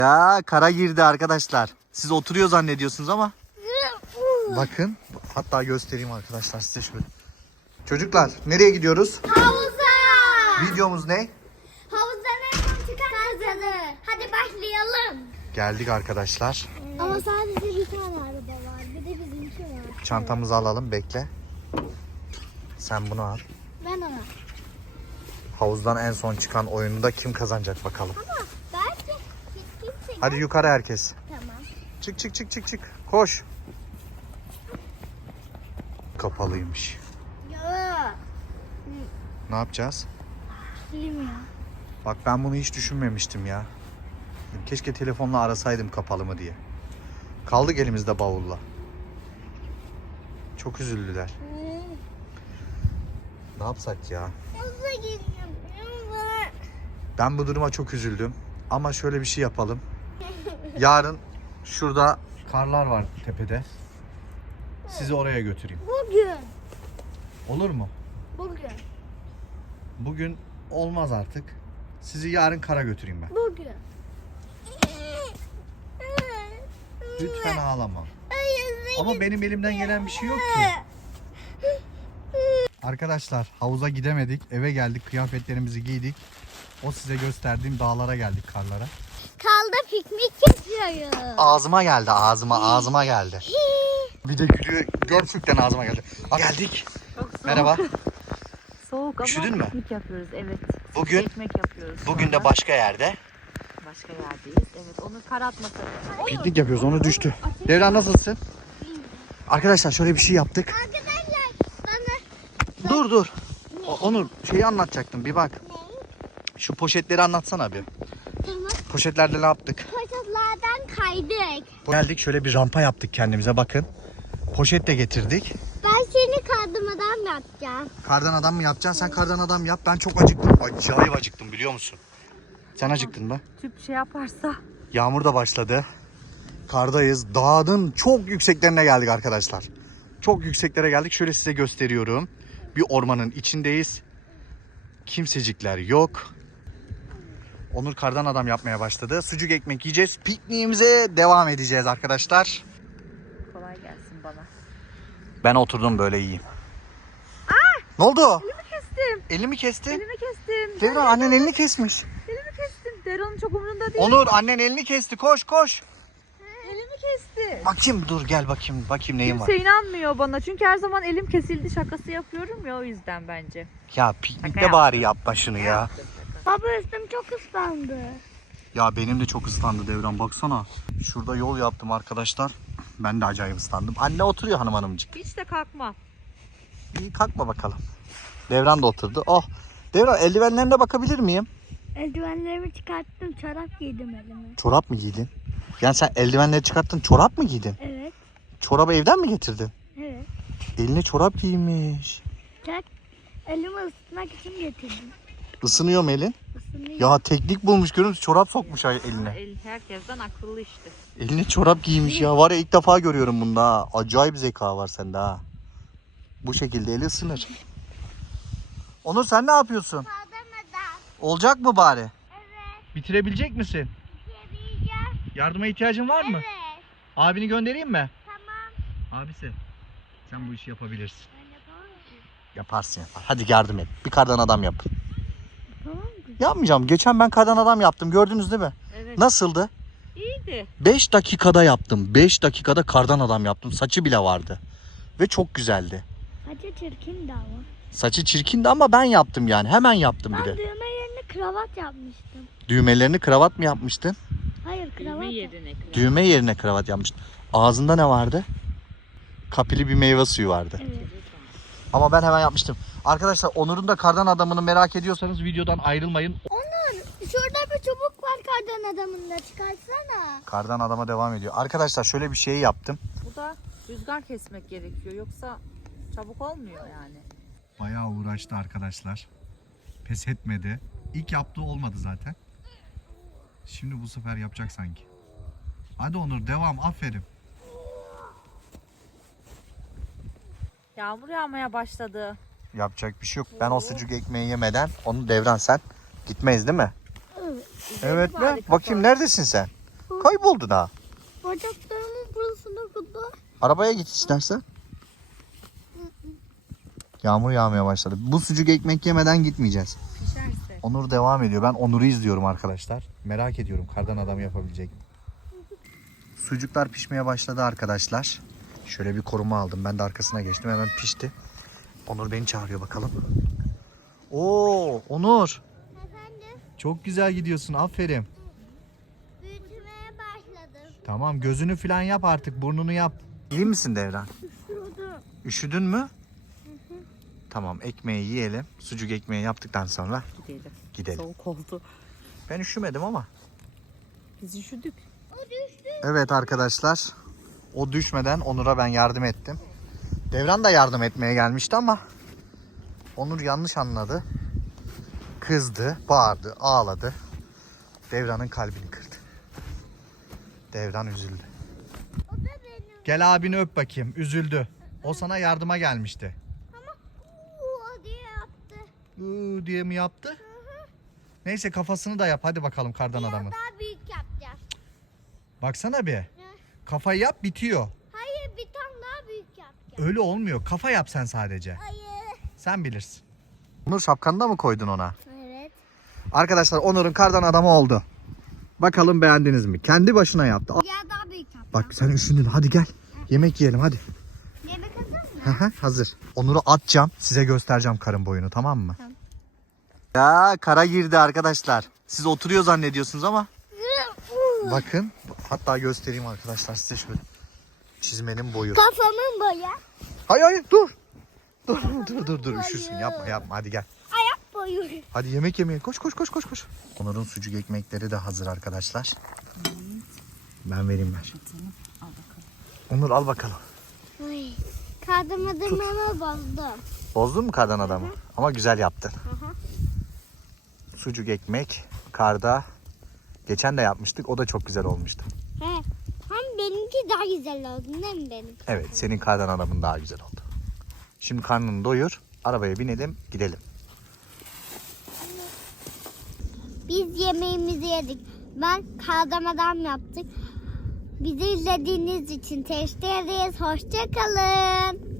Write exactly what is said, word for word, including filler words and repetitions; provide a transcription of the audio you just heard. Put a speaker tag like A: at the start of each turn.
A: Ya kara girdi arkadaşlar. Siz oturuyor zannediyorsunuz ama. Bakın. Hatta göstereyim arkadaşlar size şöyle. Çocuklar nereye gidiyoruz?
B: Havuza.
A: Videomuz ne?
B: Havuzdan en son çıkan kazanır. Hadi başlayalım.
A: Geldik arkadaşlar.
B: Ama sadece bir tane araba var. Bir de bizimki var.
A: Çantamızı alalım, bekle. Sen bunu al.
B: Ben ona.
A: Havuzdan en son çıkan oyunda kim kazanacak bakalım.
B: Ama belki hiç kimse...
A: Hadi yukarı herkes.
B: Tamam.
A: Çık çık çık çık çık. Koş. Kapalıymış.
B: Ya.
A: Ne yapacağız?
B: Bilmiyorum.
A: Bak ben bunu hiç düşünmemiştim ya. Keşke telefonla arasaydım kapalı mı diye. Kaldık elimizde bavulla. Çok üzüldüler. Ne yapsak ya?
B: Havuza gidiyorum.
A: Ben bu duruma çok üzüldüm. Ama şöyle bir şey yapalım. Yarın şurada karlar var tepede. Sizi oraya götüreyim.
B: Bugün.
A: Olur mu?
B: Bugün.
A: Bugün olmaz artık. Sizi yarın kara götüreyim ben.
B: Bugün.
A: Lütfen ağlama. Ama benim elimden gelen bir şey yok ki. Arkadaşlar havuza gidemedik. Eve geldik. Kıyafetlerimizi giydik. O size gösterdiğim dağlara geldik, karlara.
B: Kaldı piknik yapıyoruz.
A: Ağzıma geldi, ağzıma, ağzıma geldi. Bir de gülüyor. Gerçekten ağzıma geldi. Geldik. Merhaba.
C: Soğuk ama
A: Üşüdün mü?
C: piknik yapıyoruz, evet.
A: Bugün
C: Ekmek yapıyoruz.
A: Bugün de
C: Sonra
A: başka yerde.
C: başka yerdeyiz. Evet, onu kar atması.
A: Piknik yapıyoruz. Onu düştü. Devran nasılsın? Arkadaşlar şöyle bir şey yaptık.
B: Arkadaşlar bana
A: Dur dur. O- Onur şeyi anlatacaktım. Bir bak. Şu poşetleri anlatsana bir.
B: tamam.
A: Poşetlerde ne yaptık?
B: Poşetlerden kaydık.
A: Geldik şöyle bir rampa yaptık kendimize, bakın. Poşet de getirdik.
B: Ben seni kaldırmadan yapacağım.
A: Kardan adam mı yapacaksın? Sen kardan adam yap. Ben çok acıktım. Acayip acıktım biliyor musun? Sen acıktın mı?
C: Tüp şey yaparsa.
A: Yağmur da başladı. Kardayız. Dağın çok yükseklerine geldik arkadaşlar. Çok yükseklere geldik. Şöyle size gösteriyorum. Bir ormanın içindeyiz. Kimsecikler yok. Onur kardan adam yapmaya başladı. Sucuk ekmek yiyeceğiz. Pikniğimize devam edeceğiz arkadaşlar.
C: Kolay gelsin bana.
A: Ben oturdum böyle yiyeyim. Ne oldu?
C: Elimi kestim.
A: Elimi kestin.
C: Elimi kestim.
A: Devran annen elini kesmiş.
C: Elimi kestim. Deron'un çok umurunda değil.
A: Onur annen elini kesti. Koş koş.
C: Elimi kesti.
A: Bakayım dur gel bakayım. Bakayım neyin var.
C: Kimse inanmıyor bana. Çünkü her zaman elim kesildi şakası yapıyorum ya, o yüzden bence.
A: Ya piknikte
C: Şaka
A: bari yapma şunu ya.
B: Baba üstüm çok ıslandı.
A: Ya benim de çok ıslandı Devran, baksana. Şurada yol yaptım arkadaşlar. Ben de acayip ıslandım. Anne oturuyor hanım hanımcık.
C: Hiç de kalkma.
A: İyi kalkma bakalım. Devran da oturdu. Oh. Devran eldivenlerine bakabilir miyim?
B: Eldivenlerimi çıkarttım, çorap giydim elime.
A: Çorap mı giydin? Yani sen eldivenleri çıkarttın, çorap mı giydin?
B: Evet,
A: Çorabı evden mi getirdin?
B: evet.
A: Eline çorap giymiş.
B: Çak, elimi ısıtmak için getirdim.
A: Isınıyor mu elin?
B: Isınıyor.
A: Ya teknik bulmuş, görüyor musun? Çorap sokmuş ay- eline.
C: El herkesten akıllı işte.
A: Eline çorap giymiş ya. Var ya, ilk defa görüyorum bunda ha. Acayip zeka var sende ha. Bu şekilde eli ısınır. Onur sen ne yapıyorsun?
B: Kaldırmadan.
A: Olacak mı bari?
B: Evet,
A: Bitirebilecek misin?
B: çevireceğim.
A: Yardıma ihtiyacın var mı?
B: Evet,
A: Abini göndereyim mi?
B: tamam.
A: Abisi sen bu işi yapabilirsin.
B: Ben yapamam ki.
A: Yaparsın yapar. Hadi yardım et. Bir kardan adam yap.
B: Yapamam ki.
A: Yapmayacağım. Geçen ben kardan adam yaptım. Gördünüz değil mi?
C: Evet.
A: Nasıldı?
C: İyiydi.
A: beş dakikada yaptım. beş dakikada kardan adam yaptım. Saçı bile vardı. Ve çok güzeldi.
B: Hacı çirkindi ama.
A: Saçı çirkindi ama ben yaptım yani. Hemen yaptım bir
B: Ben
A: de.
B: düğme yerine kravat yapmıştım.
A: Düğmelerini kravat mı yapmıştın?
B: Hayır, kravat.
C: Düğme
B: yap-
C: yerine kral.
A: Düğme yerine kravat yapmıştın. Ağzında ne vardı? Kapili bir meyve suyu vardı.
B: Evet.
A: Ama ben hemen yapmıştım. Arkadaşlar Onur'un da kardan adamını merak ediyorsanız videodan ayrılmayın.
B: Onur, şurada bir çubuk var kardan adamında, çıkarsana.
A: Kardan adama devam ediyor. Arkadaşlar şöyle bir şey yaptım.
C: Burada rüzgar kesmek gerekiyor. Yoksa çabuk olmuyor yani.
A: Bayağı uğraştı arkadaşlar. Pes etmedi. İlk yaptığı olmadı zaten. Şimdi bu sefer yapacak sanki. Hadi Onur devam, aferin.
C: Yağmur yağmaya başladı.
A: Yapacak bir şey yok. Ben o sucuk ekmeği yemeden onu Devran sen gitmeyiz değil mi?
B: Evet.
A: Evet
C: bari
A: mi?
C: kapat.
A: Bakayım neredesin sen? Kayboldu daha.
B: Bacaklarımın burasına kadar.
A: Arabaya git istersen. Yağmur yağmaya başladı. Bu sucuk ekmek yemeden gitmeyeceğiz.
C: Pişerse.
A: Onur devam ediyor. Ben Onur'u izliyorum arkadaşlar. Merak ediyorum kardan adam yapabilecek mi? Sucuklar pişmeye başladı arkadaşlar. Şöyle bir koruma aldım. Ben de arkasına geçtim. Hemen pişti. Onur beni çağırıyor bakalım. Oo, Onur.
B: Efendim,
A: Çok güzel gidiyorsun. Aferin.
B: büyütmeye başladım.
A: Tamam, gözünü falan yap artık. Burnunu yap. İyi misin Devran?
B: Şurada.
A: Üşüdün mü? Tamam, ekmeği yiyelim. Sucuk ekmeği yaptıktan sonra
C: Gidelim.
A: gidelim.
C: Soğuk oldu.
A: Ben üşümedim ama.
C: Biz üşüdük.
B: O düştü.
A: Evet arkadaşlar. O düşmeden Onur'a ben yardım ettim. Devran da yardım etmeye gelmişti ama Onur yanlış anladı. Kızdı, bağırdı, ağladı. Devran'ın kalbini kırdı. Devran üzüldü.
B: O da benim.
A: Gel abini öp bakayım. Üzüldü. O sana yardıma gelmişti.
B: Ama uuu diye yaptı.
A: Iıı diye mi yaptı? Neyse kafasını da yap. Hadi bakalım kardan adamın.
B: Daha büyük yapacağız.
A: Baksana bir. Kafayı yap bitiyor.
B: Hayır, bir tane daha büyük yapacağız.
A: Öyle olmuyor. Kafa yap sen sadece.
B: Hayır.
A: Sen bilirsin. Onur şapkanı da mı koydun ona?
B: Evet.
A: Arkadaşlar Onur'un kardan adamı oldu. Bakalım beğendiniz mi? Kendi başına yaptı.
B: Ya daha büyük yapacağız.
A: Bak sen üşüdün. Hadi gel. Yemek yiyelim hadi.
B: Yemek hazır mı?
A: Hı hı, hazır. Onur'u atacağım. Size göstereceğim karın boyunu, tamam mı?
B: Tamam.
A: Ya kara girdi arkadaşlar. Siz oturuyor zannediyorsunuz ama. Bakın. Hatta göstereyim arkadaşlar size şöyle. Çizmenin boyu.
B: Kafamın boyu.
A: Hayır hayır dur. Dur dur dur dur üşürsün, yapma yapma, hadi gel.
B: Ayak boyu.
A: Hadi yemek yemeye koş koş koş koş koş. Onur'un sucuk ekmekleri de hazır arkadaşlar. Ben vereyim ver.
C: Al bakalım.
A: Onur al bakalım.
B: Ay, kardım adımımı bozdum.
A: Bozdun mu kardan adamı? Ama güzel yaptın.
B: hı.
A: Sucuk ekmek karda. Geçen de yapmıştık, o da çok güzel olmuştu.
B: He. Hem benimki daha güzel oldu değil mi benim?
A: Evet, senin kardan adamın daha güzel oldu. Şimdi karnını doyur, arabaya binelim gidelim.
B: Biz yemeğimizi yedik. Ben kardım adam yaptık. Bizi izlediğiniz için teşekkür ederiz. Hoşça kalın.